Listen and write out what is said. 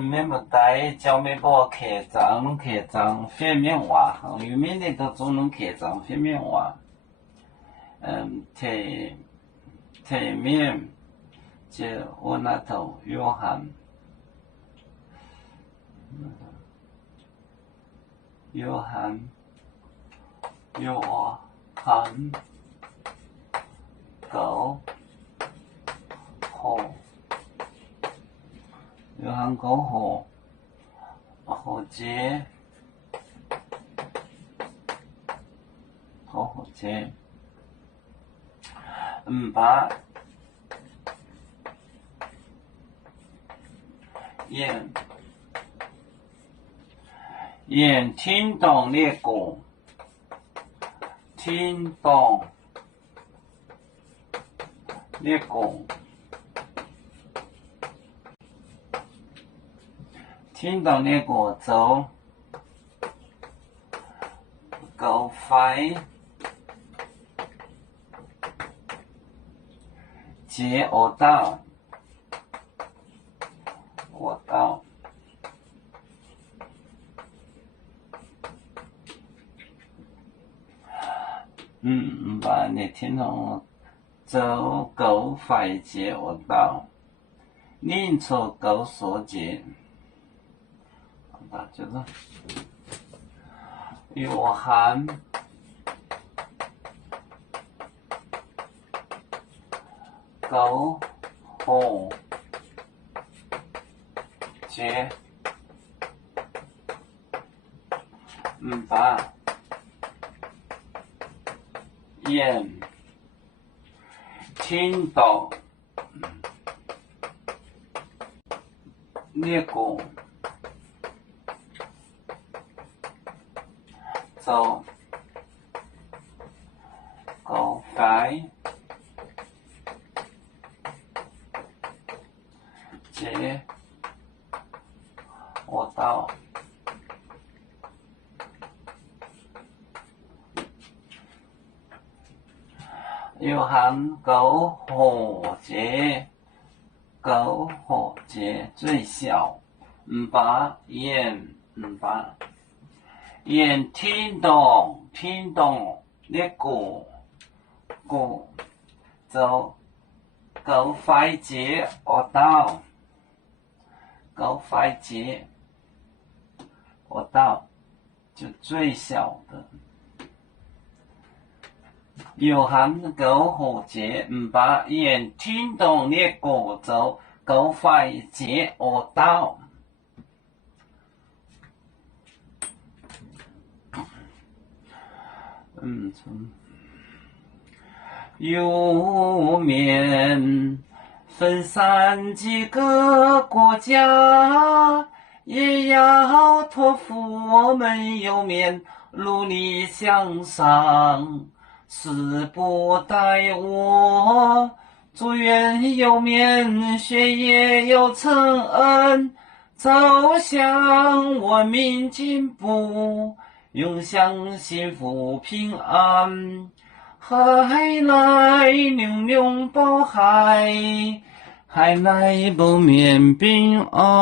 免不带叫咩个客张反面话，有面的都做能客张反面话。台面就我那头约翰狗好。约翰狗好节，好节，把眼听懂列果，听懂列果。聽到呢個就夠快接我到把你聽懂就夠快接我到另處夠所接就是约翰狗好节，把眼听到那个就夠快接我到約翰狗好節最小把眼聽懂那個就夠快接我到就最小的約翰狗好節把眼聽懂那個就夠快接我到有面分散几个国家，也要托付我们有面努力向上，誓不待我，祝愿有面学业有成恩，走向文明进步，永享幸福平安。海來龍龍報海，海來報面平安。